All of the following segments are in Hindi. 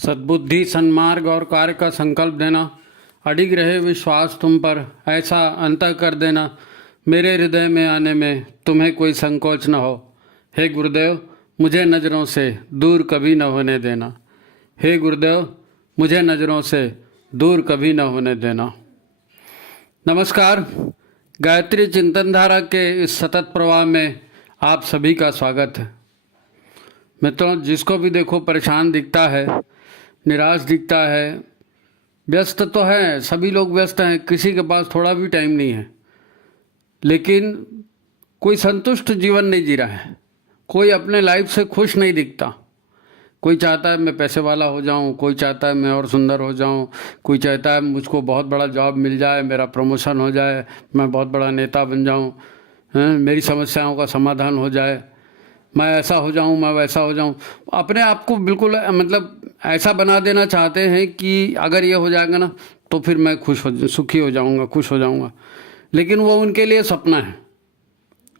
सद्बुद्धि, सन्मार्ग और कार्य का संकल्प देना, अडिग रहे विश्वास तुम पर, ऐसा अंतः कर देना मेरे हृदय में आने में तुम्हें कोई संकोच न हो। हे गुरुदेव, मुझे नज़रों से दूर कभी न होने देना। हे गुरुदेव, मुझे नज़रों से दूर कभी न होने देना। नमस्कार, गायत्री चिंतन धारा के इस सतत प्रवाह में आप सभी का स्वागत है। मित्रों, जिसको भी देखो परेशान दिखता है, निराश दिखता है, व्यस्त तो है, सभी लोग व्यस्त हैं, किसी के पास थोड़ा भी टाइम नहीं है, लेकिन कोई संतुष्ट जीवन नहीं जी रहा है, कोई अपने लाइफ से खुश नहीं दिखता। कोई चाहता है मैं पैसे वाला हो जाऊं, कोई चाहता है मैं और सुंदर हो जाऊं, कोई चाहता है मुझको बहुत बड़ा जॉब मिल जाए, मेरा प्रमोशन हो जाए, मैं बहुत बड़ा नेता बन जाऊं, मेरी समस्याओं का समाधान हो जाए, मैं ऐसा हो जाऊं, मैं वैसा हो जाऊं। अपने आप को बिल्कुल ऐसा बना देना चाहते हैं कि अगर ये हो जाएगा ना तो फिर मैं सुखी हो जाऊंगा, खुश हो जाऊंगा। लेकिन वो उनके लिए सपना है,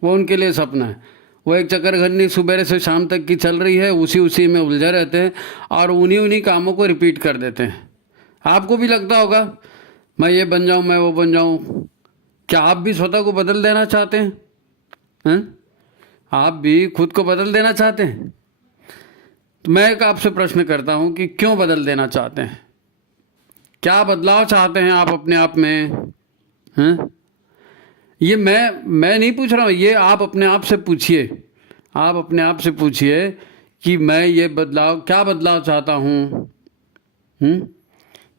वो उनके लिए सपना है। वो एक चक्करघंटी सुबह से शाम तक की चल रही है, उसी में उलझे रहते हैं और उन्हीं कामों को रिपीट कर देते हैं। आपको भी लगता होगा मैं ये बन जाऊं, मैं वो बन जाऊं। क्या आप भी स्वतः को बदल देना चाहते हैं? आप भी खुद को बदल देना चाहते हैं? तो मैं एक आपसे प्रश्न करता हूं कि क्यों बदल देना चाहते हैं? क्या बदलाव चाहते हैं आप अपने आप में? हैं? ये मैं नहीं पूछ रहा हूँ, ये आप अपने आप से पूछिए। आप अपने आप से पूछिए कि मैं ये क्या बदलाव चाहता हूँ।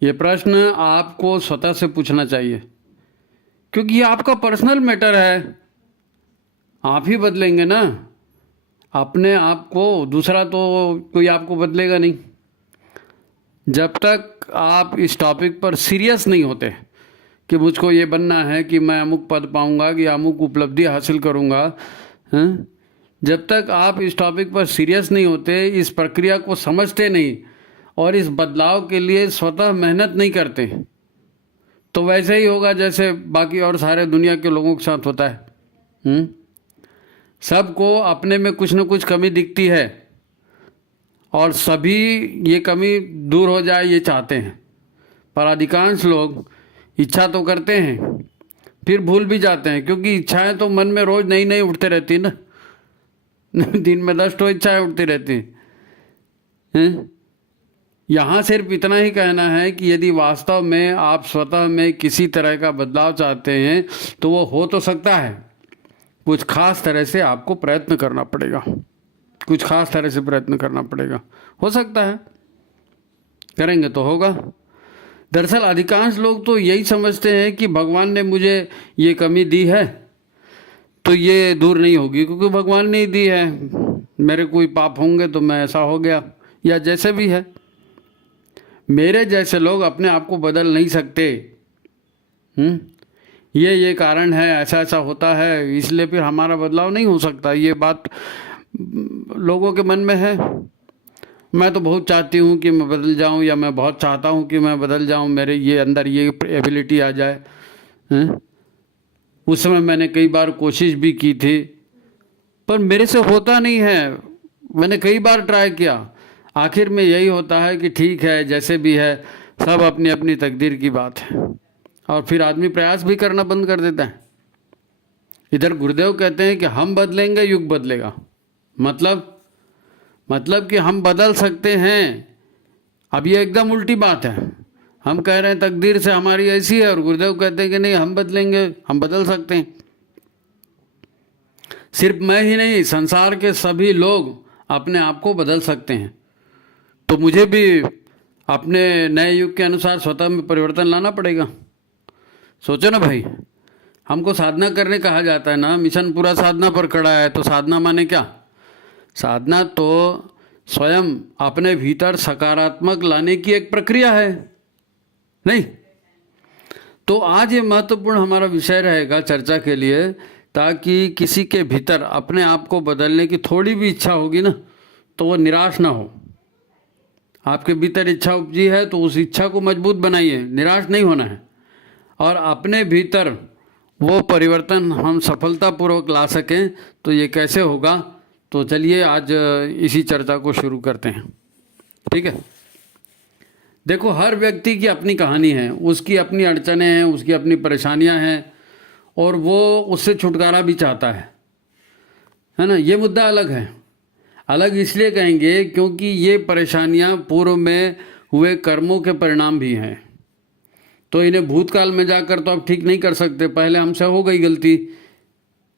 ये प्रश्न आपको स्वतः से पूछना चाहिए, क्योंकि ये आपका पर्सनल मैटर है। आप ही बदलेंगे ना अपने आप को, दूसरा तो कोई आपको बदलेगा नहीं। जब तक आप इस टॉपिक पर सीरियस नहीं होते कि मुझको ये बनना है कि मैं अमुक पद पाऊंगा कि अमुक उपलब्धि हासिल करूंगा, जब तक आप इस टॉपिक पर सीरियस नहीं होते, इस प्रक्रिया को समझते नहीं और इस बदलाव के लिए स्वतः मेहनत नहीं करते, तो वैसे ही होगा जैसे बाकी और सारे दुनिया के लोगों के साथ होता है। सबको अपने में कुछ न कुछ कमी दिखती है और सभी ये कमी दूर हो जाए ये चाहते हैं, पर अधिकांश लोग इच्छा तो करते हैं फिर भूल भी जाते हैं, क्योंकि इच्छाएं तो मन में रोज नई नई उठते रहती ना। दिन में 10 तो इच्छाएं उठती रहती हैं। यहाँ सिर्फ इतना ही कहना है कि यदि वास्तव में आप स्वतः में किसी तरह का बदलाव चाहते हैं तो वो हो तो सकता है, कुछ खास तरह से आपको प्रयत्न करना पड़ेगा, कुछ खास तरह से प्रयत्न करना पड़ेगा। हो सकता है, करेंगे तो होगा। दरअसल अधिकांश लोग तो यही समझते हैं कि भगवान ने मुझे ये कमी दी है तो ये दूर नहीं होगी, क्योंकि भगवान ने ही दी है, मेरे कोई पाप होंगे तो मैं ऐसा हो गया, या जैसे भी है। मेरे जैसे लोग अपने आप को बदल नहीं सकते। ये कारण है, ऐसा ऐसा होता है, इसलिए फिर हमारा बदलाव नहीं हो सकता। ये बात लोगों के मन में है। मैं तो बहुत चाहती हूँ कि मैं बदल जाऊँ, या मैं बहुत चाहता हूँ कि मैं बदल जाऊँ, मेरे ये अंदर ये एबिलिटी आ जाए। उस समय मैंने कई बार कोशिश भी की थी, पर मेरे से होता नहीं है। मैंने कई बार ट्राई किया, आखिर में यही होता है कि ठीक है, जैसे भी है, सब अपनी अपनी तकदीर की बात है, और फिर आदमी प्रयास भी करना बंद कर देता है। इधर गुरुदेव कहते हैं कि हम बदलेंगे, युग बदलेगा। मतलब कि हम बदल सकते हैं। अब ये एकदम उल्टी बात है। हम कह रहे हैं तकदीर से हमारी ऐसी है, और गुरुदेव कहते हैं कि नहीं, हम बदलेंगे, हम बदल सकते हैं। सिर्फ मैं ही नहीं, संसार के सभी लोग अपने आप को बदल सकते हैं। तो मुझे भी अपने नए युग के अनुसार स्वतः में परिवर्तन लाना पड़ेगा। सोचो ना भाई, हमको साधना करने कहा जाता है ना, मिशन पूरा साधना पर खड़ा है, तो साधना माने क्या? साधना तो स्वयं अपने भीतर सकारात्मक लाने की एक प्रक्रिया है, नहीं? तो आज ये महत्वपूर्ण हमारा विषय रहेगा चर्चा के लिए, ताकि किसी के भीतर अपने आप को बदलने की थोड़ी भी इच्छा होगी ना, तो वो निराश ना हो। आपके भीतर इच्छा उपजी है तो उस इच्छा को मजबूत बनाइए, निराश नहीं होना है, और अपने भीतर वो परिवर्तन हम सफलतापूर्वक ला सकें। तो ये कैसे होगा? तो चलिए आज इसी चर्चा को शुरू करते हैं, ठीक है। देखो, हर व्यक्ति की अपनी कहानी है, उसकी अपनी अड़चनें हैं, उसकी अपनी परेशानियां हैं, और वो उससे छुटकारा भी चाहता है ना। ये मुद्दा अलग है। अलग इसलिए कहेंगे क्योंकि ये परेशानियां पूर्व में हुए कर्मों के परिणाम भी हैं, तो इन्हें भूतकाल में जाकर तो आप ठीक नहीं कर सकते। पहले हमसे हो गई गलती,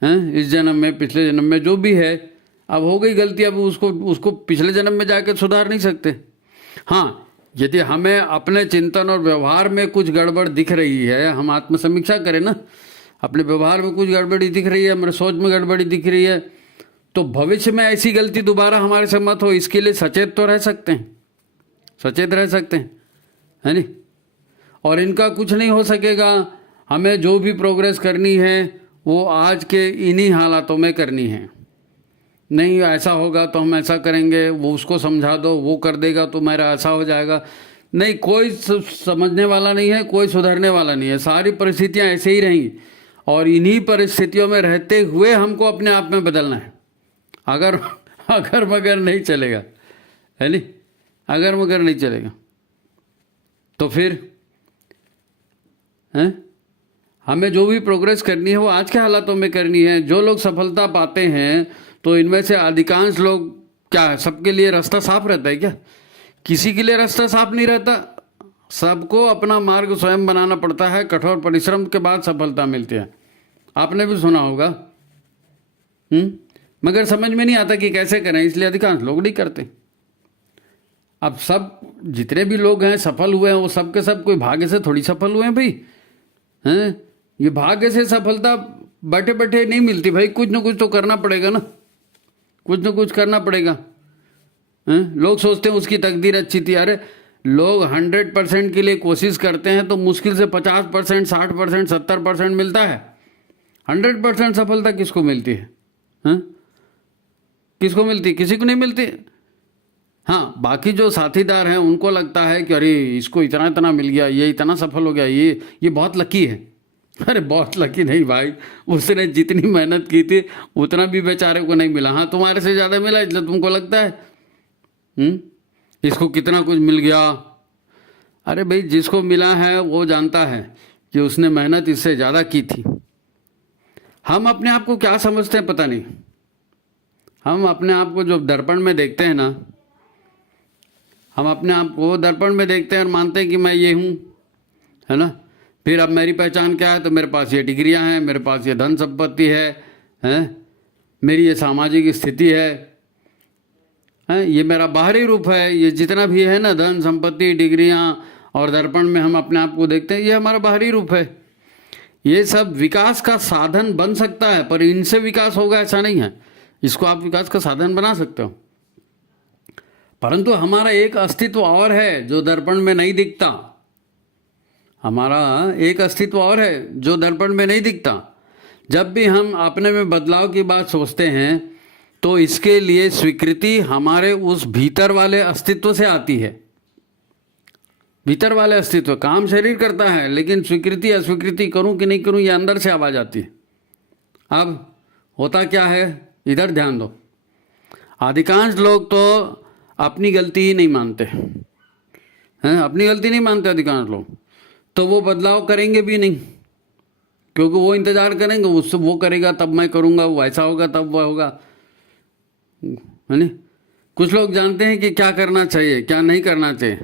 हैं, इस जन्म में, पिछले जन्म में, जो भी है, अब हो गई गलती, अब उसको पिछले जन्म में जाकर सुधार नहीं सकते। हाँ, यदि हमें अपने चिंतन और व्यवहार में कुछ गड़बड़ दिख रही है, हम आत्मसमीक्षा करें ना, अपने व्यवहार में कुछ गड़बड़ी दिख रही है, मेरे सोच में गड़बड़ी दिख रही है, तो भविष्य में ऐसी गलती दोबारा हमारे से मत हो, इसके लिए सचेत तो रह सकते हैं, सचेत रह सकते हैं, है नहीं। और इनका कुछ नहीं हो सकेगा। हमें जो भी प्रोग्रेस करनी है वो आज के इन्हीं हालातों में करनी है। नहीं ऐसा होगा तो हम ऐसा करेंगे, वो उसको समझा दो, वो कर देगा तो मेरा ऐसा हो जाएगा। नहीं, कोई समझने वाला नहीं है, कोई सुधरने वाला नहीं है। सारी परिस्थितियां ऐसे ही रहेंगी, और इन्हीं परिस्थितियों में रहते हुए हमको अपने आप में बदलना है। अगर मगर नहीं चलेगा, है नहीं, अगर मगर नहीं चलेगा तो फिर हैं, हमें जो भी प्रोग्रेस करनी है वो आज के हालातों में करनी है। जो लोग सफलता पाते हैं तो इनमें से अधिकांश लोग, क्या सबके लिए रास्ता साफ रहता है क्या? किसी के लिए रास्ता साफ नहीं रहता। सबको अपना मार्ग स्वयं बनाना पड़ता है, कठोर परिश्रम के बाद सफलता मिलती है। आपने भी सुना होगा। मगर समझ में नहीं आता कि कैसे करें, इसलिए अधिकांश लोग नहीं करते। अब सब जितने भी लोग हैं सफल हुए हैं, वो सब के सब कोई भाग्य से थोड़ी सफल हुए हैं भाई, हैं। ये भाग्य से सफलता बैठे बैठे नहीं मिलती भाई, कुछ ना कुछ तो करना पड़ेगा ना, कुछ ना कुछ करना पड़ेगा। हैं, लोग सोचते हैं उसकी तकदीर अच्छी थी। अरे लोग 100% के लिए कोशिश करते हैं तो मुश्किल से 50%, 60%, 70% मिलता है। 100% सफलता किसको मिलती है? हैं, किसको मिलती? किसी को नहीं मिलती। हाँ, बाकी जो साथीदार हैं उनको लगता है कि अरे इसको इतना इतना मिल गया, ये इतना सफल हो गया, ये बहुत लकी है। अरे बहुत लकी नहीं भाई, उसने जितनी मेहनत की थी उतना भी बेचारे को नहीं मिला। हाँ, तुम्हारे से ज़्यादा मिला इसलिए तुमको लगता है इसको कितना कुछ मिल गया। अरे भाई, जिसको मिला है वो जानता है कि उसने मेहनत इससे ज़्यादा की थी। हम अपने आप को क्या समझते हैं पता नहीं। हम अपने आप को जो दर्पण में देखते हैं ना, हम अपने आप को दर्पण में देखते हैं और मानते हैं कि मैं ये हूँ, है ना। फिर अब मेरी पहचान क्या है? तो मेरे पास ये डिग्रियाँ हैं, मेरे पास ये धन संपत्ति है, मेरी ये सामाजिक स्थिति है, ये मेरा बाहरी रूप है। ये जितना भी है ना, धन संपत्ति, डिग्रियाँ, और दर्पण में हम अपने आप को देखते हैं, ये हमारा बाहरी रूप है। ये सब विकास का साधन बन सकता है, पर इनसे विकास होगा ऐसा नहीं है। इसको आप विकास का साधन बना सकते हो, परंतु हमारा एक अस्तित्व और है जो दर्पण में नहीं दिखता। हमारा एक अस्तित्व और है जो दर्पण में नहीं दिखता। जब भी हम अपने में बदलाव की बात सोचते हैं तो इसके लिए स्वीकृति हमारे उस भीतर वाले अस्तित्व से आती है। भीतर वाले अस्तित्व काम शरीर करता है, लेकिन स्वीकृति अस्वीकृति करूं कि नहीं करूं ये अंदर से आवाज आती है। अब होता क्या है, इधर ध्यान दो। अधिकांश लोग तो अपनी गलती ही नहीं मानते हैं, अपनी गलती नहीं मानते अधिकांश लोग, तो वो बदलाव करेंगे भी नहीं, क्योंकि वो इंतजार करेंगे उससे, वो करेगा तब मैं करूँगा, वो ऐसा होगा तब वह होगा, है नहीं। कुछ लोग जानते हैं कि क्या करना चाहिए क्या नहीं करना चाहिए,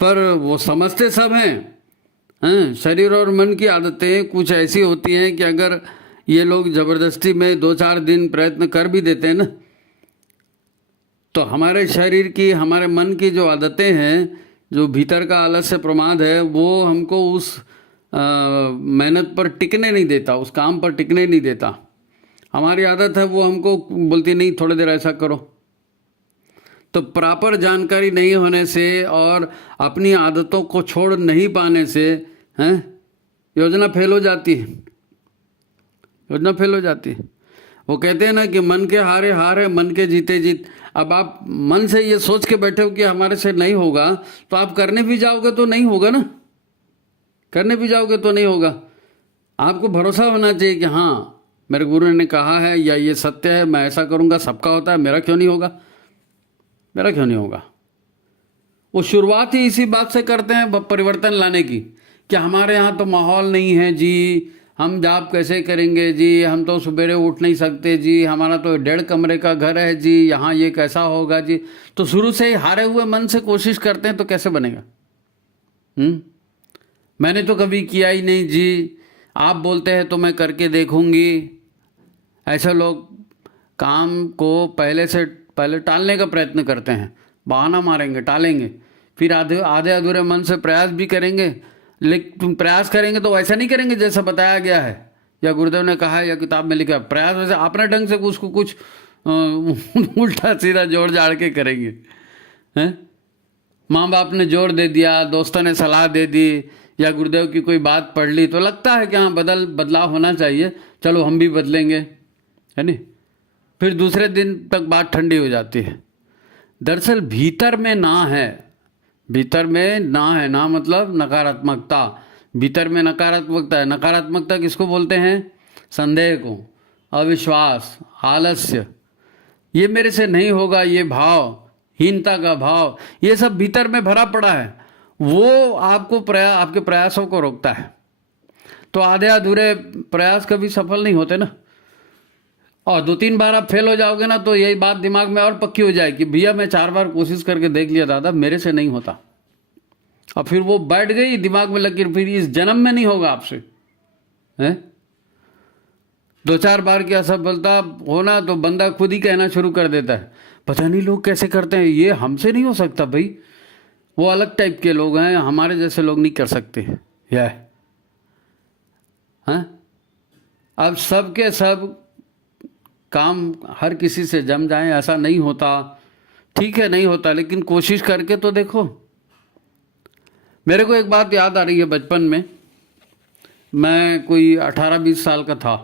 पर वो समझते सब हैं। शरीर और मन की आदतें कुछ ऐसी होती हैं कि अगर ये लोग ज़बरदस्ती में 2-4 दिन प्रयत्न कर भी देते हैं ना, तो हमारे शरीर की, हमारे मन की जो आदतें हैं, जो भीतर का आलस्य प्रमाद है, वो हमको उस मेहनत पर टिकने नहीं देता, उस काम पर टिकने नहीं देता। हमारी आदत है वो हमको बोलती नहीं थोड़ी देर ऐसा करो। तो प्रॉपर जानकारी नहीं होने से और अपनी आदतों को छोड़ नहीं पाने से हैं, योजना फेल हो जाती है, योजना फेल हो जाती है। वो कहते हैं ना कि मन के हारे हार है, मन के जीते जीत। अब आप मन से ये सोच के बैठे हो कि हमारे से नहीं होगा, तो आप करने भी जाओगे तो नहीं होगा ना, करने भी जाओगे तो नहीं होगा। आपको भरोसा होना चाहिए कि हाँ मेरे गुरु ने कहा है या ये सत्य है, मैं ऐसा करूँगा, सबका होता है, मेरा क्यों नहीं होगा, मेरा क्यों नहीं होगा। वो शुरुआत ही इसी बात से करते हैं परिवर्तन लाने की, कि हमारे यहाँ तो माहौल नहीं है जी, हम जाप कैसे करेंगे जी, हम तो सवेरे उठ नहीं सकते जी, हमारा तो 1.5 कमरे का घर है जी, यहाँ ये कैसा होगा जी। तो शुरू से ही हारे हुए मन से कोशिश करते हैं तो कैसे बनेगा? मैंने तो कभी किया ही नहीं जी, आप बोलते हैं तो मैं करके देखूंगी। ऐसे लोग काम को पहले टालने का प्रयत्न करते हैं, बहाना मारेंगे, टालेंगे, फिर आधे अधूरे मन से प्रयास भी करेंगे, लेकिन तुम प्रयास करेंगे तो वैसा नहीं करेंगे जैसा बताया गया है या गुरुदेव ने कहा है या किताब में लिखा है। प्रयास वैसे अपने ढंग से उसको कुछ उल्टा सीधा जोड़ जाड़ के करेंगे। हैं, माँ बाप ने जोर दे दिया, दोस्तों ने सलाह दे दी, या गुरुदेव की कोई बात पढ़ ली तो लगता है कि हाँ बदलाव होना चाहिए, चलो हम भी बदलेंगे, है नहीं। फिर दूसरे दिन तक बात ठंडी हो जाती है। दरअसल भीतर में ना है, भीतर में ना है, ना मतलब नकारात्मकता, भीतर में नकारात्मकता है। नकारात्मकता किसको बोलते हैं? संदेह को, अविश्वास, आलस्य, ये मेरे से नहीं होगा, ये भाव, हीनता का भाव, ये सब भीतर में भरा पड़ा है। वो आपके प्रयासों को रोकता है। तो आधे अधूरे प्रयास कभी सफल नहीं होते ना। और 2-3 बार आप फेल हो जाओगे ना तो यही बात दिमाग में और पक्की हो जाएगी, भैया मैं 4 बार कोशिश करके देख लिया दादा, मेरे से नहीं होता। और फिर वो बैठ गई दिमाग में लकीर, फिर इस जन्म में नहीं होगा आपसे, है। 2-4 बार की असफलता होना तो बंदा खुद ही कहना शुरू कर देता है, पता नहीं लोग कैसे करते हैं, ये हमसे नहीं हो सकता भाई, वो अलग टाइप के लोग हैं, हमारे जैसे लोग नहीं कर सकते। यह हाँ, अब सबके सब काम हर किसी से जम जाए ऐसा नहीं होता। ठीक है नहीं होता, लेकिन कोशिश करके तो देखो। मेरे को एक बात याद आ रही है, बचपन में मैं कोई 18-20 साल का था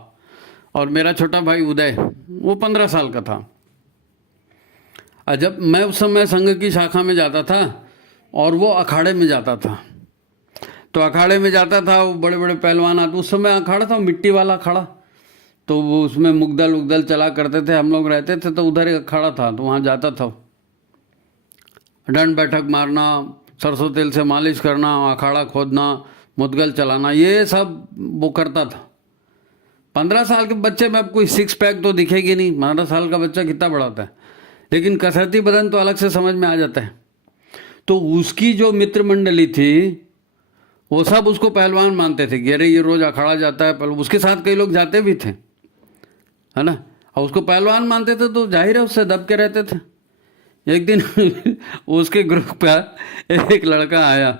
और मेरा छोटा भाई उदय वो 15 साल का था। जब मैं उस समय संघ की शाखा में जाता था और वो अखाड़े में जाता था, तो अखाड़े में जाता था, वो बड़े बड़े पहलवान आते, उस समय अखाड़ा था मिट्टी वाला अखाड़ा, तो वो उसमें मुगदल उगदल चला करते थे, हम लोग रहते थे तो उधर एक अखाड़ा था, तो वहाँ जाता था, दंड बैठक मारना, सरसों तेल से मालिश करना, अखाड़ा खोदना, मुदगल चलाना, ये सब वो करता था। 15 साल के बच्चे में अब कोई 6 पैक तो दिखेगी नहीं, 15 साल का बच्चा कितना बड़ा होता है, लेकिन कसरती बदन तो अलग से समझ में आ जाता है। तो उसकी जो मित्र मंडली थी वो सब उसको पहलवान मानते थे कि अरे ये रोज अखाड़ा जाता है, उसके साथ कई लोग जाते भी थे, है ना, और उसको पहलवान मानते थे तो जाहिर है उससे दब के रहते थे। एक दिन उसके ग्रुप पर एक लड़का आया,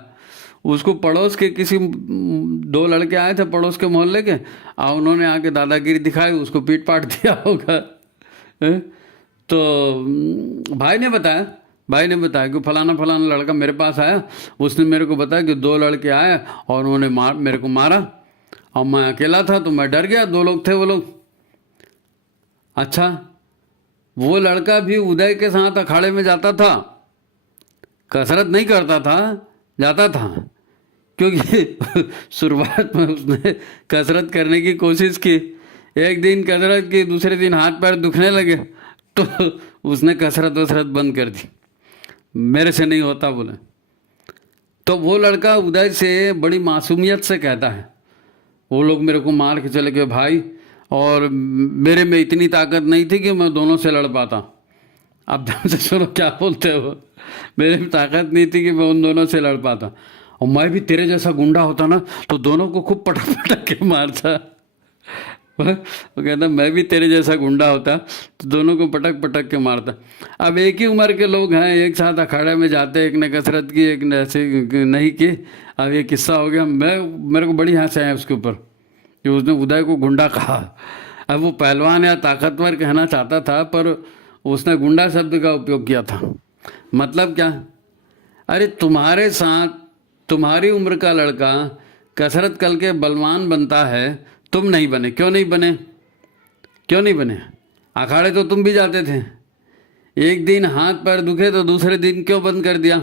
उसको पड़ोस के किसी 2 लड़के आए थे पड़ोस के मोहल्ले के, और उन्होंने आके दादागिरी दिखाई, उसको पीट पाट दिया होगा। तो भाई ने बताया कि फलाना लड़का मेरे पास आया, उसने मेरे को बताया कि 2 लड़के आए और उन्होंने मेरे को मारा, और मैं अकेला था तो मैं डर गया, 2 लोग थे वो लोग। अच्छा, वो लड़का भी उदय के साथ अखाड़े में जाता था, कसरत नहीं करता था, जाता था, क्योंकि शुरुआत में उसने कसरत करने की कोशिश की, एक दिन कसरत की, दूसरे दिन हाथ पैर दुखने लगे तो उसने कसरत बंद कर दी, मेरे से नहीं होता बोले। तो वो लड़का उदय से बड़ी मासूमियत से कहता है, वो लोग मेरे को मार के चले गए भाई, और मेरे में इतनी ताकत नहीं थी कि मैं दोनों से लड़ पाता। अब ध्यान से सुनो क्या बोलते हो, मेरे में ताकत नहीं थी कि मैं उन दोनों से लड़ पाता, और मैं भी तेरे जैसा गुंडा होता ना तो दोनों को खूब पटक के मारता। वो कहता मैं भी तेरे जैसा गुंडा होता तो दोनों को पटक के मारता। अब एक ही उम्र के लोग हैं, एक साथ अखाड़े में जाते, एक ने कसरत की एक ने ऐसे नहीं की। अब ये किस्सा हो गया, मेरे को बड़ी हंसी है उसके ऊपर कि उसने उदय को गुंडा कहा। अब वो पहलवान या ताकतवर कहना चाहता था पर उसने गुंडा शब्द का उपयोग किया था। मतलब क्या, अरे तुम्हारे साथ तुम्हारी उम्र का लड़का कसरत करके बलवान बनता है, तुम नहीं बने, क्यों नहीं बने? अखाड़े तो तुम भी जाते थे, एक दिन हाथ पैर दुखे तो दूसरे दिन क्यों बंद कर दिया?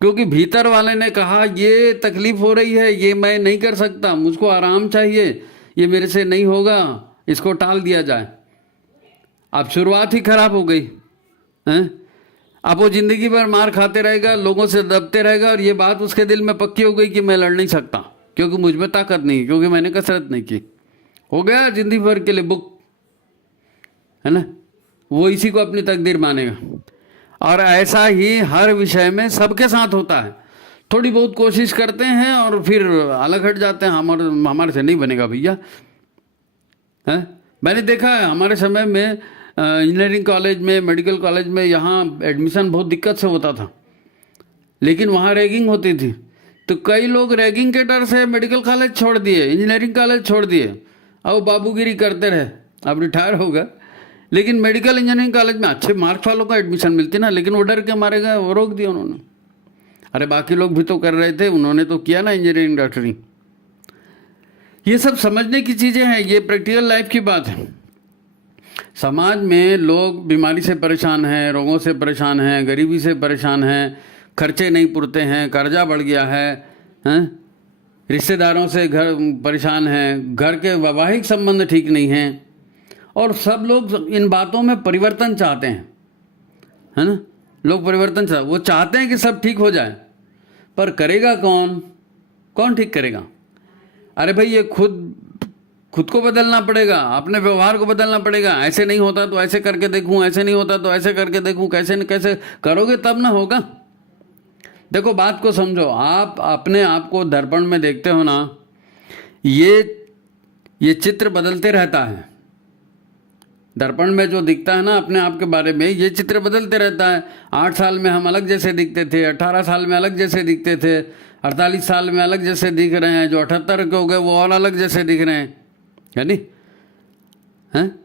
क्योंकि भीतर वाले ने कहा ये तकलीफ हो रही है, ये मैं नहीं कर सकता, मुझको आराम चाहिए, ये मेरे से नहीं होगा, इसको टाल दिया जाए। अब शुरुआत ही खराब हो गई हैं। अब वो जिंदगी भर मार खाते रहेगा, लोगों से दबते रहेगा, और ये बात उसके दिल में पक्की हो गई कि मैं लड़ नहीं सकता क्योंकि मुझ में ताकत नहीं, क्योंकि मैंने कसरत नहीं की। हो गया जिंदगी भर के लिए बुक, है ना। वो इसी को अपनी तकदीर मानेगा। और ऐसा ही हर विषय में सबके साथ होता है। थोड़ी बहुत कोशिश करते हैं और फिर अलग हट जाते हैं, हमारे से नहीं बनेगा भैया, है। मैंने देखा है हमारे समय में इंजीनियरिंग कॉलेज में, मेडिकल कॉलेज में, यहाँ एडमिशन बहुत दिक्कत से होता था, लेकिन वहाँ रैगिंग होती थी। तो कई लोग रैगिंग के डर से मेडिकल कॉलेज छोड़ दिए, इंजीनियरिंग कॉलेज छोड़ दिए, अब बाबूगिरी करते रहे, अब रिटायर हो गए। लेकिन मेडिकल इंजीनियरिंग कॉलेज में अच्छे मार्क्स वालों को एडमिशन मिलती ना, लेकिन वो डर के मारे गए, वो रोक दिया उन्होंने। अरे बाकी लोग भी तो कर रहे थे, उन्होंने तो किया ना इंजीनियरिंग, डॉक्टरी। ये सब समझने की चीज़ें हैं, ये प्रैक्टिकल लाइफ की बात है। समाज में लोग बीमारी से परेशान हैं, रोगों से परेशान हैं, गरीबी से परेशान हैं, खर्चे नहीं पुरते हैं, कर्जा बढ़ गया है, हैं? रिश्तेदारों से घर परेशान हैं, घर के वैवाहिक संबंध ठीक नहीं हैं, और सब लोग इन बातों में परिवर्तन चाहते हैं, है ना। लोग परिवर्तन वो चाहते हैं कि सब ठीक हो जाए, पर करेगा कौन? कौन ठीक करेगा? अरे भाई ये खुद को बदलना पड़ेगा, अपने व्यवहार को बदलना पड़ेगा। ऐसे नहीं होता तो ऐसे करके देखूं, ऐसे नहीं होता तो ऐसे करके देखूं, कैसे न कैसे करोगे तब ना होगा। देखो बात को समझो, आप अपने आप को दर्पण में देखते हो ना, ये चित्र बदलते रहता है। दर्पण में जो दिखता है ना अपने आप के बारे में, ये चित्र बदलते रहता है। 8 साल में हम अलग जैसे दिखते थे, 18 साल में अलग जैसे दिखते थे, 48 साल में अलग जैसे दिख रहे हैं, जो 78 के हो गए वो और अलग जैसे दिख रहे हैं, है नहीं? हैं?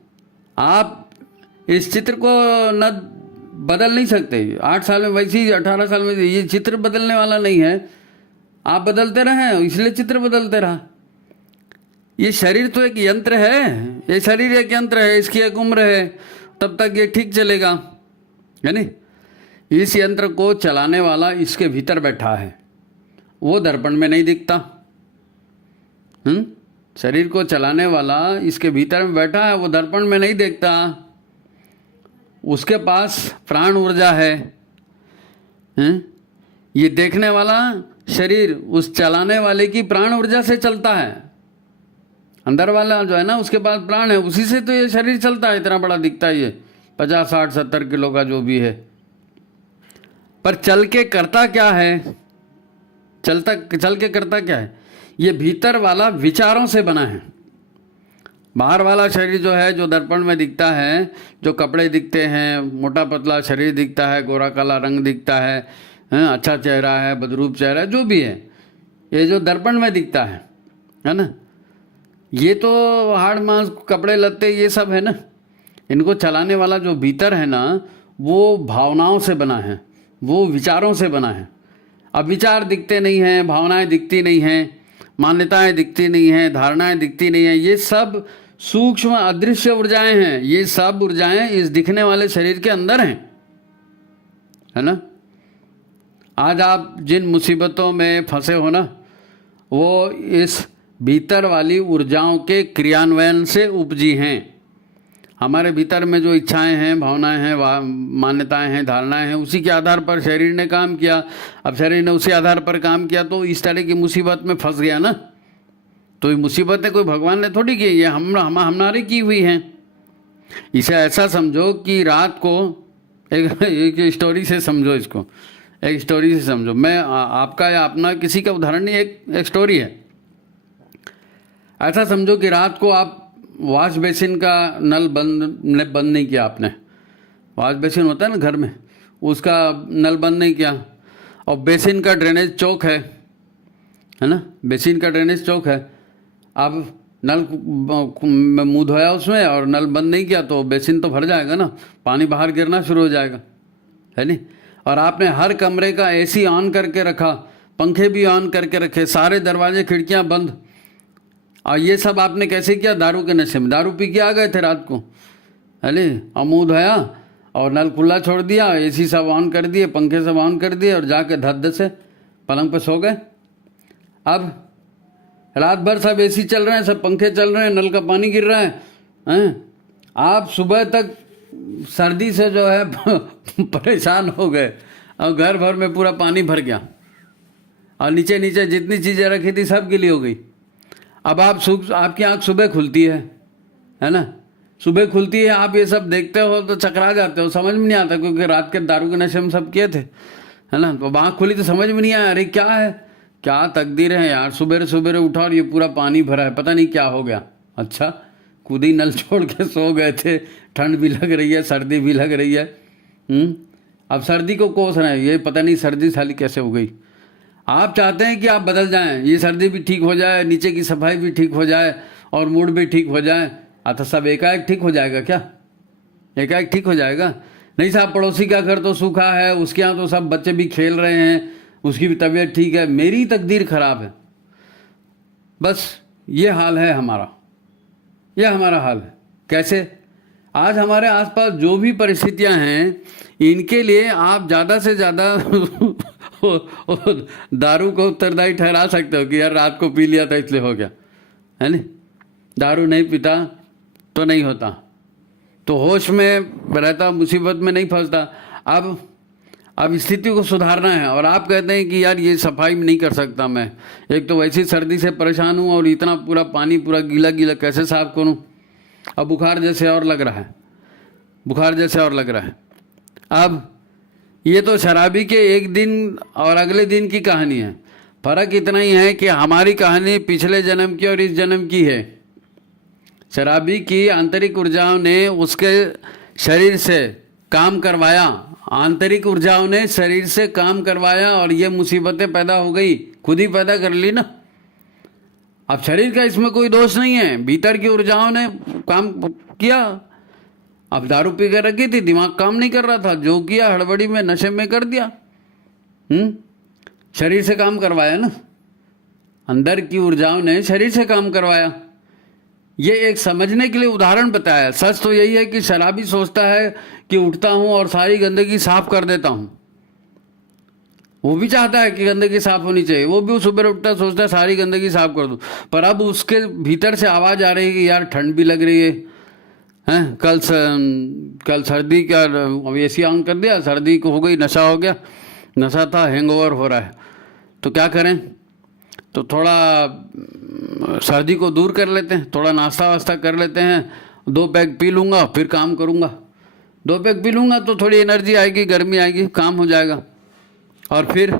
आप इस चित्र को न बदल नहीं सकते। 8 साल में वैसे ही 18 साल में, ये चित्र बदलने वाला नहीं है। आप बदलते रहे, इसलिए चित्र बदलते रहा। ये शरीर तो एक यंत्र है, ये शरीर एक यंत्र है, इसकी एक उम्र है, तब तक ये ठीक चलेगा, है नहीं? इस यंत्र को चलाने वाला इसके भीतर बैठा है, वो दर्पण में नहीं दिखता। शरीर को चलाने वाला इसके भीतर में बैठा है, वो दर्पण में नहीं देखता। उसके पास प्राण ऊर्जा है। ये देखने वाला शरीर उस चलाने वाले की प्राण ऊर्जा से चलता है। अंदर वाला जो है ना, उसके पास प्राण है, उसी से तो ये शरीर चलता है, इतना बड़ा दिखता है ये 50, 60, 70 किलो का जो भी है। पर चल के करता क्या है? चल के करता क्या है? ये भीतर वाला विचारों से बना है। बाहर वाला शरीर जो है, जो दर्पण में दिखता है, जो कपड़े दिखते हैं, मोटा पतला शरीर दिखता है, गोरा काला रंग दिखता है, अच्छा चेहरा है, बदरूप चेहरा है, जो भी है, ये जो दर्पण में दिखता है ना, ये तो हाड़ मांस कपड़े लत्ते ये सब है ना। इनको चलाने वाला जो भीतर है ना, वो भावनाओं से बना है, वो विचारों से बना है। अब विचार दिखते नहीं हैं, भावनाएं दिखती नहीं हैं, मान्यताएं दिखती नहीं हैं, धारणाएं दिखती नहीं हैं, ये सब सूक्ष्म अदृश्य ऊर्जाएं हैं। ये सब ऊर्जाएं इस दिखने वाले शरीर के अंदर हैं, है ना। आज आप जिन मुसीबतों में फंसे हो ना, वो इस भीतर वाली ऊर्जाओं के क्रियान्वयन से उपजी हैं। हमारे भीतर में जो इच्छाएं हैं, भावनाएं हैं, मान्यताएं हैं, धारणाएं हैं, उसी के आधार पर शरीर ने काम किया। अब शरीर ने उसी आधार पर काम किया तो इस तरह की मुसीबत में फंस गया ना। तो ये मुसीबतें कोई भगवान ने थोड़ी की, ये हमारी की हुई हैं। इसे ऐसा समझो कि रात को एक स्टोरी से समझो, इसको एक स्टोरी से समझो। मैं आपका या अपना किसी का उदाहरण नहीं, एक स्टोरी है। ऐसा समझो कि रात को आप वॉश बेसिन का नल बंद नहीं किया आपने। वॉश बेसिन होता है ना घर में, उसका नल बंद नहीं किया, और बेसिन का ड्रेनेज चौक है ना, बेसिन का ड्रेनेज चौक है। अब नल में मुँह धोया उसमें और नल बंद नहीं किया तो बेसिन तो भर जाएगा ना, पानी बाहर गिरना शुरू हो जाएगा, है नहीं। और आपने हर कमरे का एसी ऑन करके रखा, पंखे भी ऑन करके रखे, सारे दरवाजे खिड़कियाँ बंद। और ये सब आपने कैसे किया? दारू के नशे में, दारू पी के आ गए थे रात को, है नहीं, और मुँह धोया और नल खुला छोड़ दिया, एसी सब ऑन कर दिए, पंखे सब ऑन कर दिए, और जाके धद से पलंग पे सो गए। अब रात भर सब एसी चल रहे हैं, सब पंखे चल रहे हैं, नल का पानी गिर रहा है। आप सुबह तक सर्दी से जो है परेशान हो गए और घर भर में पूरा पानी भर गया और नीचे नीचे जितनी चीज़ें रखी थी सब गीली हो गई। अब आपकी आँख सुबह खुलती है ना, सुबह खुलती है, आप ये सब देखते हो तो चकरा जाते हो, समझ में नहीं आता, क्योंकि रात के दारू के नशे में सब किए थे, है ना। तो आँख खुली तो समझ में नहीं आया, अरे क्या है, क्या तकदीर है यार, सुबह सुबह उठा और ये पूरा पानी भरा है, पता नहीं क्या हो गया। अच्छा, खुद ही नल छोड़ के सो गए थे, ठंड भी लग रही है, सर्दी भी लग रही है। अब सर्दी को कोस रहे हैं, ये पता नहीं सर्दी साली कैसे हो गई। आप चाहते हैं कि आप बदल जाएं, ये सर्दी भी ठीक हो जाए, नीचे की सफाई भी ठीक हो जाए और मूड भी ठीक हो जाए, तो सब एकाएक ठीक हो जाएगा क्या? एकाएक ठीक हो जाएगा नहीं साहब। पड़ोसी का घर तो सूखा है, उसके यहाँ तो सब बच्चे भी खेल रहे हैं, उसकी भी तबीयत ठीक है, मेरी तकदीर खराब है। बस ये हाल है हमारा, यह हमारा हाल है। कैसे? आज हमारे आसपास जो भी परिस्थितियां हैं, इनके लिए आप ज़्यादा से ज़्यादा दारू को उत्तरदायी ठहरा सकते हो कि यार रात को पी लिया था इसलिए हो गया, है नहीं। दारू नहीं पीता तो नहीं होता, तो होश में रहता, मुसीबत में नहीं फंसता। अब स्थिति को सुधारना है और आप कहते हैं कि यार ये सफाई में नहीं कर सकता मैं, एक तो वैसी सर्दी से परेशान हूँ और इतना पूरा पानी पूरा गीला गीला कैसे साफ करूँ। अब बुखार जैसे और लग रहा है, बुखार जैसे और लग रहा है। अब ये तो शराबी के एक दिन और अगले दिन की कहानी है। फर्क इतना ही है कि हमारी कहानी पिछले जन्म की और इस जन्म की है। शराबी की आंतरिक ऊर्जाओं ने उसके शरीर से काम करवाया, आंतरिक ऊर्जाओं ने शरीर से काम करवाया और ये मुसीबतें पैदा हो गई, खुद ही पैदा कर ली ना। अब शरीर का इसमें कोई दोष नहीं है, भीतर की ऊर्जाओं ने काम किया। अब दारू पी कर रखी थी, दिमाग काम नहीं कर रहा था, जो किया हड़बड़ी में नशे में कर दिया। शरीर से काम करवाया ना, अंदर की ऊर्जाओं ने शरीर से काम करवाया। ये एक समझने के लिए उदाहरण बताया। सच तो यही है कि शराबी सोचता है कि उठता हूं और सारी गंदगी साफ कर देता हूं, वो भी चाहता है कि गंदगी साफ होनी चाहिए, वो भी सुबह उठता सोचता है सारी गंदगी साफ कर दूं। पर अब उसके भीतर से आवाज़ आ रही है कि यार ठंड भी लग रही है, हैं कल सर्दी का एसी ऑन कर दिया, सर्दी को हो गई, नशा हो गया, नशा था, हैंगओवर हो रहा है, तो क्या करें। तो थोड़ा सर्दी को दूर कर लेते हैं, थोड़ा नाश्ता वास्ता कर लेते हैं, 2 पैक पी लूँगा फिर काम करूँगा। 2 पैक पी लूँगा तो थोड़ी एनर्जी आएगी, गर्मी आएगी, काम हो जाएगा। और फिर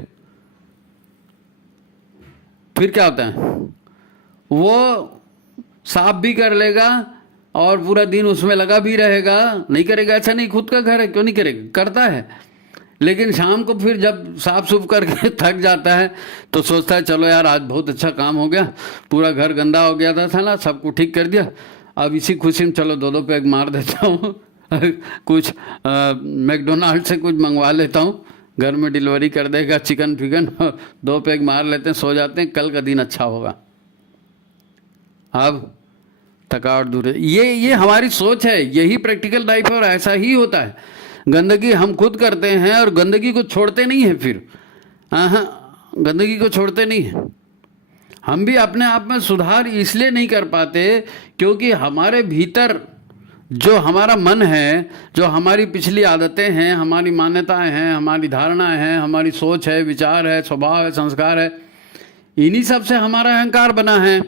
क्या होता है, वो साफ भी कर लेगा और पूरा दिन उसमें लगा भी रहेगा। नहीं करेगा ऐसा नहीं, खुद का घर है, क्यों नहीं करेगा, करता है। लेकिन शाम को फिर जब साफ सुफ करके थक जाता है तो सोचता है चलो यार आज बहुत अच्छा काम हो गया, पूरा घर गंदा हो गया था ना, सबको ठीक कर दिया, अब इसी खुशी में चलो 2 पैक मार देता हूँ कुछ मैकडोनाल्ड से कुछ मंगवा लेता हूँ, घर में डिलीवरी कर देगा चिकन फिकन 2 पैक मार लेते हैं, सो जाते हैं, कल का दिन अच्छा होगा। अब थकावट दूर है। ये हमारी सोच है, यही प्रैक्टिकल लाइफ है और ऐसा ही होता है। गंदगी हम खुद करते हैं और गंदगी को छोड़ते नहीं है। फिर गंदगी को छोड़ते नहीं है। हम भी अपने आप में सुधार इसलिए नहीं कर पाते क्योंकि हमारे भीतर जो हमारा मन है, जो हमारी पिछली आदतें हैं, हमारी मान्यताएं हैं, हमारी धारणाएं हैं, हमारी सोच है, विचार है, स्वभाव है, संस्कार है, इन्हीं सब से हमारा अहंकार बना है।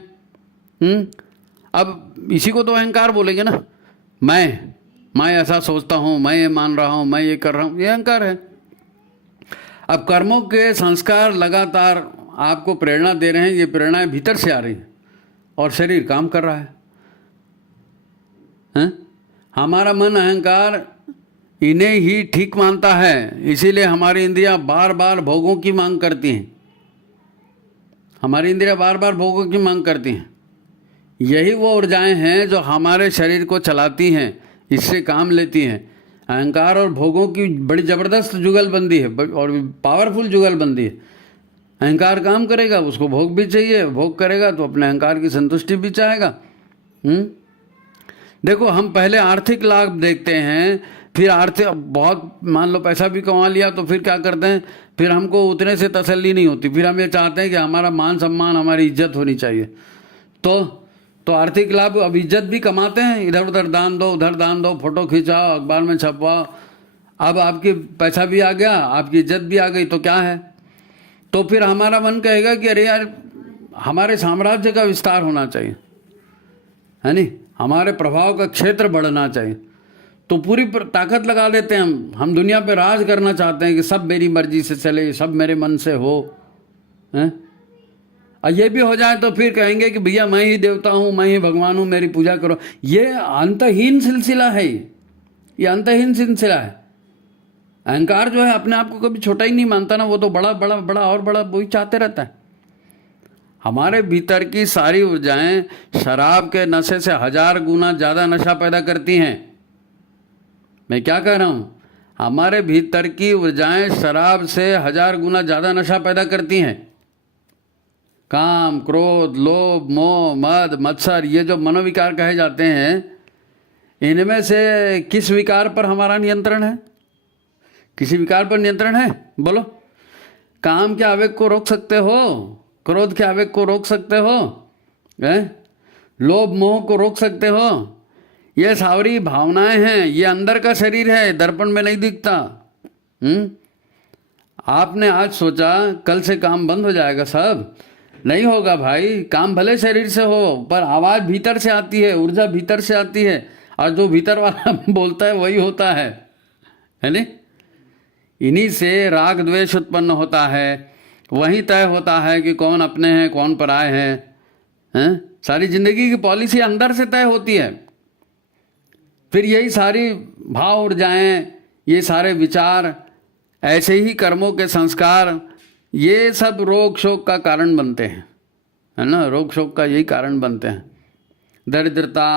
अब इसी को तो अहंकार बोलेंगे ना, मैं ऐसा सोचता हूँ, मैं ये मान रहा हूँ, मैं ये कर रहा हूँ, ये अहंकार है। अब कर्मों के संस्कार लगातार आपको प्रेरणा दे रहे हैं, ये प्रेरणाएं भीतर से आ रही हैं और शरीर काम कर रहा है। हमारा मन अहंकार इन्हें ही ठीक मानता है, इसीलिए हमारी इंद्रियां बार बार भोगों की मांग करती हैं। हमारी इंद्रियां बार बार भोगों की मांग करती हैं। यही वो ऊर्जाएं हैं जो हमारे शरीर को चलाती हैं, इससे काम लेती हैं। अहंकार और भोगों की बड़ी ज़बरदस्त जुगलबंदी है और पावरफुल जुगलबंदी है। अहंकार काम करेगा, उसको भोग भी चाहिए, भोग करेगा तो अपने अहंकार की संतुष्टि भी चाहेगा। देखो, हम पहले आर्थिक लाभ देखते हैं, फिर आर्थिक बहुत मान लो पैसा भी कमा लिया तो फिर क्या करते हैं, फिर हमको उतने से तसल्ली नहीं होती, फिर हम ये चाहते हैं कि हमारा मान सम्मान, हमारी इज्जत होनी चाहिए। तो तो आर्थिक लाभ, अब इज्जत भी कमाते हैं, इधर उधर दान दो, उधर दान दो, फोटो खिंचाओ, अखबार में छपवाओ, अब आपकी पैसा भी आ गया, आपकी इज्जत भी आ गई, तो क्या है। तो फिर हमारा मन कहेगा कि अरे यार हमारे साम्राज्य का विस्तार होना चाहिए, है नहीं, हमारे प्रभाव का क्षेत्र बढ़ना चाहिए। तो पूरी ताकत लगा देते हैं हम दुनिया पे राज करना चाहते हैं कि सब मेरी मर्जी से चले, सब मेरे मन से हो, हैं। और ये भी हो जाए तो फिर कहेंगे कि भैया मैं ही देवता हूँ, मैं ही भगवान हूँ, मेरी पूजा करो। ये अंतहीन सिलसिला है, ये अंतहीन सिलसिला है। अहंकार जो है अपने आप को कभी छोटा ही नहीं मानता ना, वो तो बड़ा बड़ा बड़ा और बड़ा वही चाहते रहता है। हमारे भीतर की सारी ऊर्जाएं शराब के नशे से 1000 गुना ज़्यादा नशा पैदा करती हैं। मैं क्या कह रहा हूँ, हमारे भीतर की ऊर्जाएं शराब से 1000 गुना ज़्यादा नशा पैदा करती हैं। काम, क्रोध, लोभ, मोह, मद, मत्सर, ये जो मनोविकार कहे जाते हैं, इनमें से किस विकार पर हमारा नियंत्रण है? किसी विकार पर नियंत्रण है? बोलो। काम के आवेग को रोक सकते हो, क्रोध के आवेग को रोक सकते हो, लोभ मोह को रोक सकते हो। ये सारी भावनाएं हैं, ये अंदर का शरीर है, दर्पण में नहीं दिखता। आपने आज सोचा कल से काम बंद हो जाएगा, सब नहीं होगा भाई। काम भले शरीर से हो, पर आवाज भीतर से आती है, ऊर्जा भीतर से आती है, और जो भीतर वाला बोलता है वही होता है नहीं। इन्हीं से राग द्वेष उत्पन्न होता है, वही तय होता है कि कौन अपने हैं कौन पराए हैं। सारी जिंदगी की पॉलिसी अंदर से तय होती है। फिर यही सारी भाव ऊर्जाएं, ये सारे विचार, ऐसे ही कर्मों के संस्कार, ये सब रोग शोक का कारण बनते हैं, है ना। रोग शोक का यही कारण बनते हैं। दरिद्रता,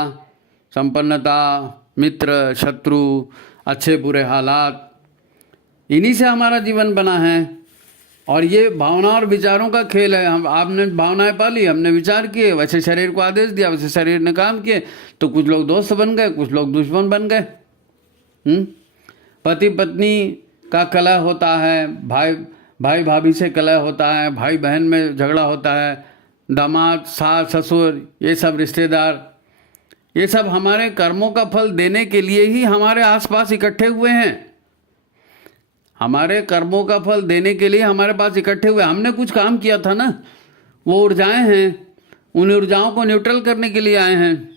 संपन्नता, मित्र शत्रु, अच्छे बुरे हालात, इन्हीं से हमारा जीवन बना है। और ये भावना और विचारों का खेल है। हम आपने भावनाएं पाली, हमने विचार किए, वैसे शरीर को आदेश दिया, वैसे शरीर ने काम किए, तो कुछ लोग दोस्त बन गए, कुछ लोग दुश्मन बन गए। पति पत्नी का कलह होता है, भाई भाभी से कलह होता है, भाई बहन में झगड़ा होता है, दामाद सास ससुर, ये सब रिश्तेदार, ये सब हमारे कर्मों का फल देने के लिए ही हमारे आसपास इकट्ठे हुए हैं। हमारे कर्मों का फल देने के लिए हमारे पास इकट्ठे हुए। हमने कुछ काम किया था ना, वो ऊर्जाएं हैं, उन ऊर्जाओं को न्यूट्रल करने के लिए आए हैं।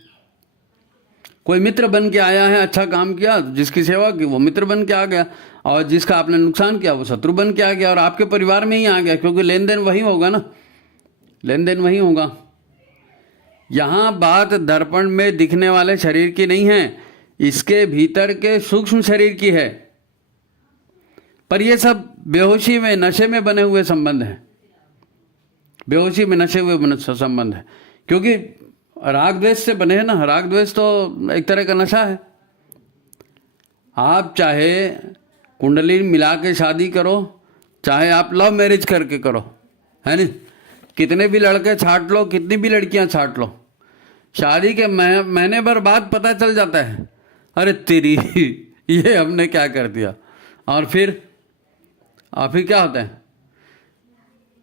कोई मित्र बन के आया है, अच्छा काम किया, जिसकी सेवा की वो मित्र बन के आ गया, और जिसका आपने नुकसान किया वो शत्रु बन के आ गया, और आपके परिवार में ही आ गया, क्योंकि लेन देन वही होगा ना, लेन देन वही होगा। यहाँ बात दर्पण में दिखने वाले शरीर की नहीं है, इसके भीतर के सूक्ष्म शरीर की है। पर ये सब बेहोशी में, नशे में बने हुए संबंध हैं, बेहोशी में नशे हुए संबंध है, क्योंकि राग द्वेष से बने हैं ना। राग द्वेष तो एक तरह का नशा है। आप चाहे कुंडली मिला के शादी करो, चाहे आप लव मैरिज करके करो, है नहीं, कितने भी लड़के छाट लो, कितनी भी लड़कियां छाट लो, शादी के महीने भर बाद पता चल जाता है, अरे तेरी ये हमने क्या कर दिया। और फिर क्या होता है,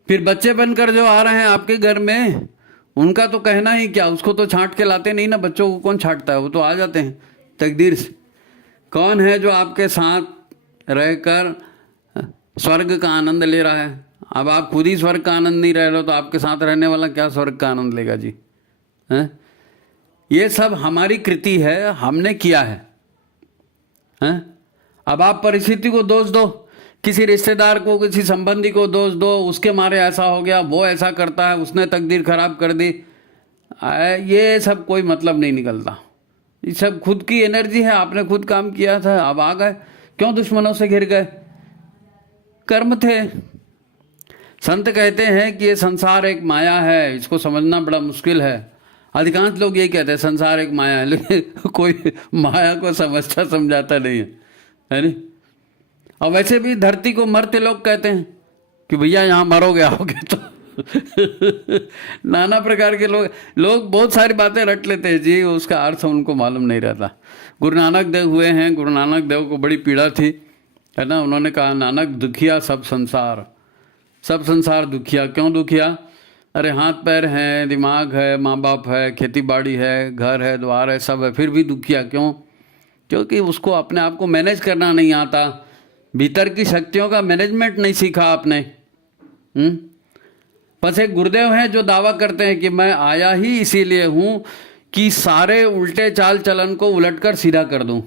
फिर बच्चे बनकर जो आ रहे हैं आपके घर में, उनका तो कहना ही क्या, उसको तो छांट के लाते नहीं ना, बच्चों को कौन छांटता है, वो तो आ जाते हैं तकदीर से। कौन है जो आपके साथ रहकर स्वर्ग का आनंद ले रहा है? अब आप खुद ही स्वर्ग का आनंद नहीं रह रहे हो, तो आपके साथ रहने वाला क्या स्वर्ग का आनंद लेगा जी, हैं? ये सब हमारी कृति है, हमने किया है, हैं? अब आप परिस्थिति को दोष दो, किसी रिश्तेदार को, किसी संबंधी को दोष दो, उसके मारे ऐसा हो गया, वो ऐसा करता है, उसने तकदीर खराब कर दी, ये सब कोई मतलब नहीं निकलता। ये सब खुद की एनर्जी है, आपने खुद काम किया था, अब आ गए, क्यों दुश्मनों से घिर गए? कर्म थे। संत कहते हैं कि ये संसार एक माया है, इसको समझना बड़ा मुश्किल है। अधिकांश लोग यही कहते हैं संसार एक माया है, लेकिन कोई माया को समझता समझाता नहीं है नहीं। और वैसे भी धरती को मरते लोग कहते हैं कि भैया यहाँ मरोगे आओगे तो नाना प्रकार के लोग बहुत सारी बातें रट लेते हैं जी, उसका अर्थ उनको मालूम नहीं रहता। गुरु नानक देव हुए हैं, गुरु नानक देव को बड़ी पीड़ा थी, है ना। उन्होंने कहा नानक दुखिया सब संसार दुखिया। क्यों दुखिया? अरे हाथ पैर हैं, दिमाग है, माँ बाप है, खेती बाड़ी है, घर है, द्वार है, सब है, फिर भी दुखिया क्यों? क्योंकि उसको अपने आप को मैनेज करना नहीं आता, भीतर की शक्तियों का मैनेजमेंट नहीं सीखा आपने। बस एक गुरुदेव हैं जो दावा करते हैं कि मैं आया ही इसीलिए हूं कि सारे उल्टे चाल चलन को उलटकर सीधा कर दूं।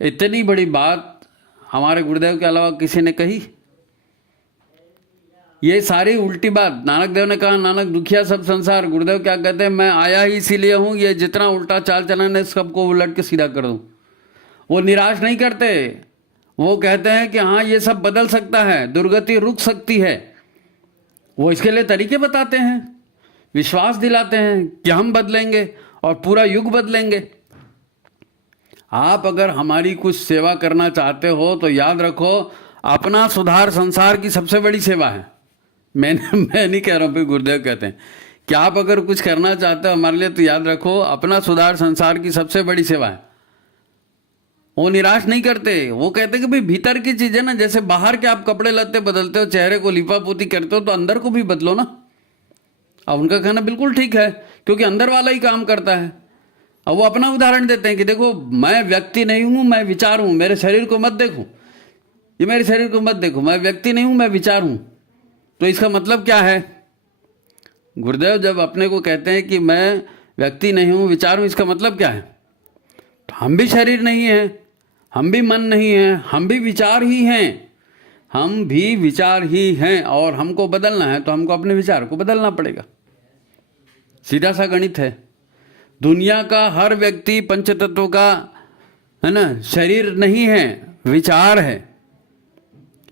इतनी बड़ी बात हमारे गुरुदेव के अलावा किसी ने कही? ये सारी उल्टी बात नानक देव ने कहा, नानक दुखिया सब संसार। गुरुदेव क्या कहते हैं? मैं आया ही इसीलिए हूं, ये जितना उल्टा चाल चलन है सबको उलट के सीधा कर दूं। वो निराश नहीं करते, वो कहते हैं कि हाँ ये सब बदल सकता है, दुर्गति रुक सकती है। वो इसके लिए तरीके बताते हैं, विश्वास दिलाते हैं कि हम बदलेंगे और पूरा युग बदलेंगे। आप अगर हमारी कुछ सेवा करना चाहते हो तो याद रखो, अपना सुधार संसार की सबसे बड़ी सेवा है। मैं नहीं कह रहा हूँ, फिर गुरुदेव कहते हैं कि आप अगर कुछ करना चाहते हो हमारे लिए तो याद रखो, अपना सुधार संसार की सबसे बड़ी सेवा है। वो निराश नहीं करते, वो कहते कि भाई भीतर की चीजें ना, जैसे बाहर के आप कपड़े लत्ते बदलते हो, चेहरे को लिपा पोती करते हो, तो अंदर को भी बदलो ना। अब उनका कहना बिल्कुल ठीक है, क्योंकि अंदर वाला ही काम करता है। अब वो अपना उदाहरण देते हैं कि देखो मैं व्यक्ति नहीं हूं, मैं विचार हूं, मेरे शरीर को मत देखो, ये मेरे शरीर को मत देखो, मैं व्यक्ति नहीं हूं, मैं विचार हूं। तो इसका मतलब क्या है? गुरुदेव जब अपने को कहते हैं कि मैं व्यक्ति नहीं हूं, विचार हूं, इसका मतलब क्या है? तो हम भी शरीर नहीं है, हम भी मन नहीं है, हम भी विचार ही हैं, हम भी विचार ही हैं। और हमको बदलना है तो हमको अपने विचार को बदलना पड़ेगा। सीधा सा गणित है। दुनिया का हर व्यक्ति पंचतत्व का है ना शरीर नहीं है, विचार है।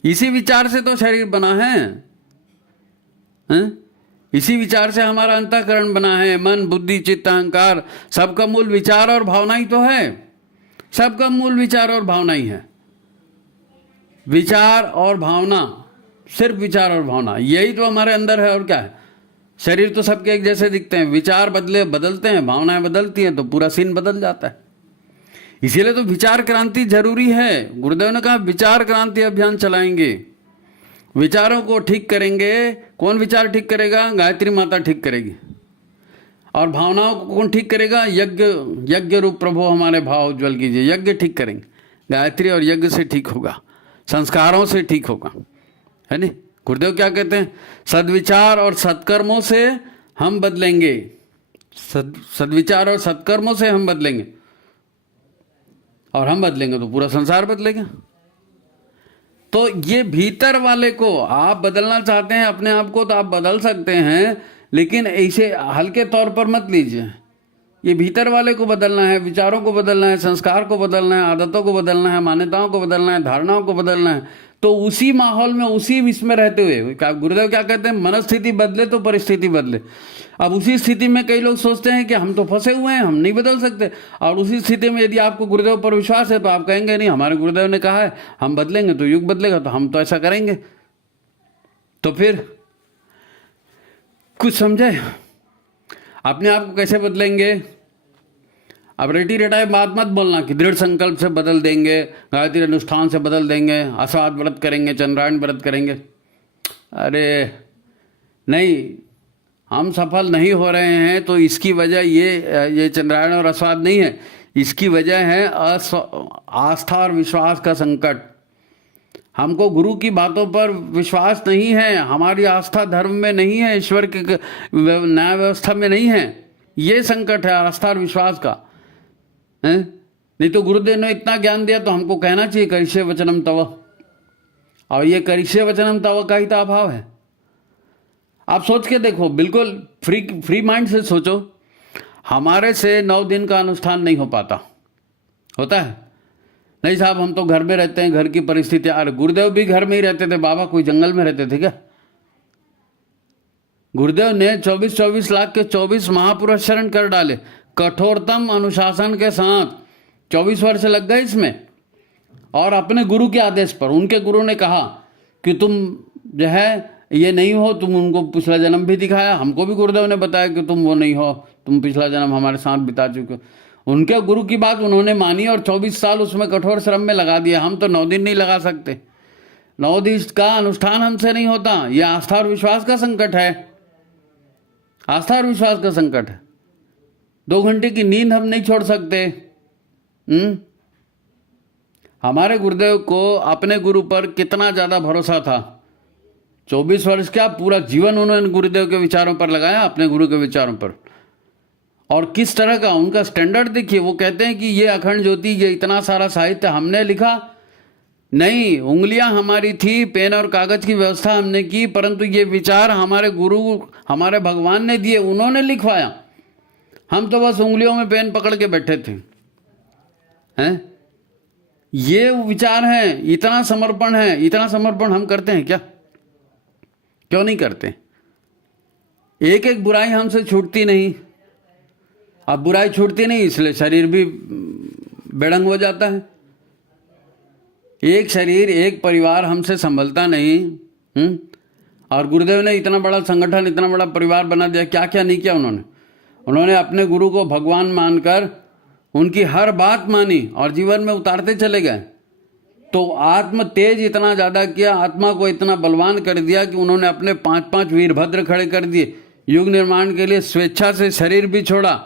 इसी विचार से तो शरीर बना है, इसी विचार से हमारा अंतःकरण बना है। मन बुद्धि चित्त अहंकार, सबका मूल विचार और भावना ही तो है। सबका मूल विचार और भावना ही है। विचार और भावना, सिर्फ विचार और भावना, यही तो हमारे अंदर है। और क्या है? शरीर तो सबके एक जैसे दिखते हैं, विचार बदलते हैं, भावनाएं बदलती हैं, तो पूरा सीन बदल जाता है। इसीलिए तो विचार क्रांति जरूरी है। गुरुदेव ने कहा विचार क्रांति अभियान चलाएंगे, विचारों को ठीक करेंगे। कौन विचार ठीक करेगा? गायत्री माता ठीक करेगी। और भावनाओं को कौन ठीक करेगा? यज्ञ रूप प्रभु हमारे भाव उज्ज्वल कीजिए। यज्ञ ठीक करेंगे, गायत्री और यज्ञ से ठीक होगा, संस्कारों से ठीक होगा, है नहीं? गुरुदेव क्या कहते हैं? सद्विचार और सत्कर्मों से हम बदलेंगे। सद्विचार और सत्कर्मों से हम बदलेंगे, और हम बदलेंगे तो पूरा संसार बदलेगा। तो ये भीतर वाले को आप बदलना चाहते हैं अपने आप को, तो आप बदल सकते हैं, लेकिन ऐसे हल्के तौर पर मत लीजिए। ये भीतर वाले को बदलना है, विचारों को बदलना है, संस्कार को बदलना है, आदतों को बदलना है, मान्यताओं को बदलना है, धारणाओं को बदलना है। तो उसी माहौल में, उसी विश्व में रहते हुए, गुरुदेव क्या कहते हैं? मनस्थिति बदले तो परिस्थिति बदले। अब उसी स्थिति में कई लोग सोचते हैं कि हम तो फंसे हुए हैं, हम नहीं बदल सकते। और उसी स्थिति में यदि आपको गुरुदेव पर विश्वास है तो आप कहेंगे नहीं, हमारे गुरुदेव ने कहा है हम बदलेंगे तो युग बदलेगा, तो हम तो ऐसा करेंगे। तो फिर कुछ समझे? अपने आप को कैसे बदलेंगे? अब रेटी रेटाई बात मत बोलना कि दृढ़ संकल्प से बदल देंगे, गायत्री अनुष्ठान से बदल देंगे, आषाढ़ व्रत करेंगे, चंद्रायण व्रत करेंगे। अरे नहीं, हम सफल नहीं हो रहे हैं तो इसकी वजह ये चंद्रायण और आषाढ़ नहीं है, इसकी वजह है आस्था और विश्वास का संकट। हमको गुरु की बातों पर विश्वास नहीं है, हमारी आस्था धर्म में नहीं है, ईश्वर के न्याय व्यवस्था में नहीं है। ये संकट है आस्था और विश्वास का, है? नहीं तो गुरुदेव ने इतना ज्ञान दिया तो हमको कहना चाहिए करिष्ये वचनम तव, और ये करिष्ये वचनम तव का ही तो अभाव है। आप सोच के देखो, बिल्कुल फ्री माइंड से सोचो। हमारे से 9 दिन का अनुष्ठान नहीं हो पाता, होता है? नहीं साहब, हम तो घर में रहते हैं, घर की परिस्थिति। अरे गुरुदेव भी घर में ही रहते थे, बाबा कोई जंगल में रहते थे क्या? गुरुदेव ने 24 लाख के 24 महापुरुष शरण कर डाले, कठोरतम अनुशासन के साथ। 24 वर्ष लग गए इसमें, और अपने गुरु के आदेश पर। उनके गुरु ने कहा कि तुम जो है ये नहीं हो, तुम उनको पिछला जन्म भी दिखाया। हमको भी गुरुदेव ने बताया कि तुम वो नहीं हो, तुम पिछला जन्म हमारे साथ बिता चुके हो। उनके गुरु की बात उन्होंने मानी और 24 साल उसमें कठोर श्रम में लगा दिया। हम तो 9 दिन नहीं लगा सकते, 9 दिन का अनुष्ठान हमसे नहीं होता। ये आस्था और विश्वास का संकट है। आस्था और विश्वास का संकट है। 2 घंटे की नींद हम नहीं छोड़ सकते। हमारे गुरुदेव को अपने गुरु पर कितना ज़्यादा भरोसा था। 24 वर्ष क्या पूरा जीवन उन्होंने गुरुदेव के विचारों पर लगाया, अपने गुरु के विचारों पर। और किस तरह का उनका स्टैंडर्ड देखिए। वो कहते हैं कि ये अखंड ज्योति, ये इतना सारा साहित्य हमने लिखा नहीं, उंगलियां हमारी थी, पेन और कागज की व्यवस्था हमने की, परंतु ये विचार हमारे गुरु, हमारे भगवान ने दिए, उन्होंने लिखवाया। हम तो बस उंगलियों में पेन पकड़ के बैठे थे। हैं? ये विचार हैं, इतना समर्पण है। इतना समर्पण हम करते हैं क्या? क्यों नहीं करते? एक एक बुराई हमसे छूटती नहीं। अब बुराई छूटती नहीं, इसलिए शरीर भी बेढंग हो जाता है। एक शरीर, एक परिवार हमसे संभलता नहीं। और गुरुदेव ने इतना बड़ा संगठन, इतना बड़ा परिवार बना दिया। क्या क्या नहीं किया उन्होंने अपने गुरु को भगवान मानकर उनकी हर बात मानी और जीवन में उतारते चले गए। तो आत्म तेज इतना ज़्यादा किया, आत्मा को इतना बलवान कर दिया कि उन्होंने अपने 5-5 वीरभद्र खड़े कर दिए। युग निर्माण के लिए स्वेच्छा से शरीर भी छोड़ा।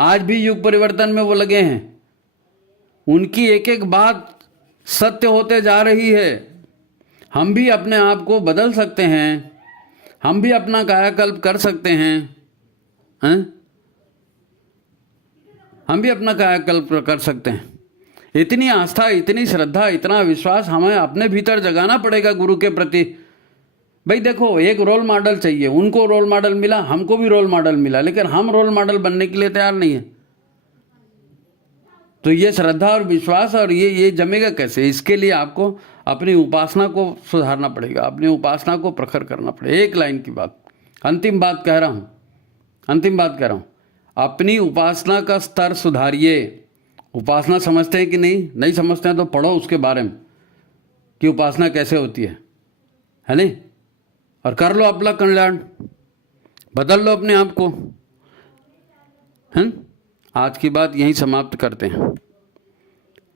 आज भी युग परिवर्तन में वो लगे हैं। उनकी एक एक बात सत्य होते जा रही है। हम भी अपने आप को बदल सकते हैं, हम भी अपना कायाकल्प कर सकते हैं। हम भी अपना कायाकल्प कर सकते हैं। इतनी आस्था, इतनी श्रद्धा, इतना विश्वास हमें अपने भीतर जगाना पड़ेगा गुरु के प्रति। भाई देखो, एक रोल मॉडल चाहिए। उनको रोल मॉडल मिला, हमको भी रोल मॉडल मिला, लेकिन हम रोल मॉडल बनने के लिए तैयार नहीं है। तो ये श्रद्धा और विश्वास और ये जमेगा कैसे? इसके लिए आपको अपनी उपासना को सुधारना पड़ेगा, अपनी उपासना को प्रखर करना पड़ेगा। एक लाइन की बात, अंतिम बात कह रहा हूँ, अपनी उपासना का स्तर सुधारिए। उपासना समझते हैं कि नहीं समझते हैं तो पढ़ो उसके बारे में कि उपासना कैसे होती है नहीं? और कर लो अपना कल्याण, बदल लो अपने आप को। आज की बात यहीं समाप्त करते हैं।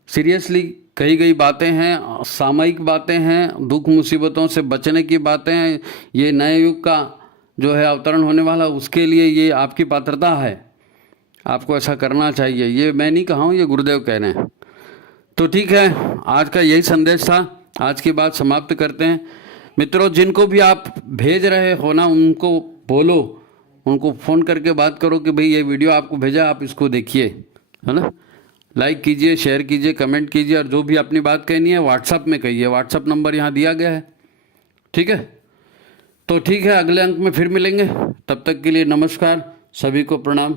सीरियसली कही गई बातें हैं, सामयिक बातें हैं, दुख मुसीबतों से बचने की बातें हैं। ये नए युग का जो है अवतरण होने वाला, उसके लिए ये आपकी पात्रता है, आपको ऐसा करना चाहिए। ये मैं नहीं कहा हूँ, ये गुरुदेव कह रहे हैं। तो ठीक है, आज का यही संदेश था। आज की बात समाप्त करते हैं। मित्रों, जिनको भी आप भेज रहे हो ना, उनको बोलो, उनको फ़ोन करके बात करो कि भाई ये वीडियो आपको भेजा, आप इसको देखिए, है ना? लाइक कीजिए, शेयर कीजिए, कमेंट कीजिए, और जो भी अपनी बात कहनी है व्हाट्सएप में कहिए। व्हाट्सएप नंबर यहाँ दिया गया है, ठीक है? तो ठीक है, अगले अंक में फिर मिलेंगे। तब तक के लिए नमस्कार, सभी को प्रणाम।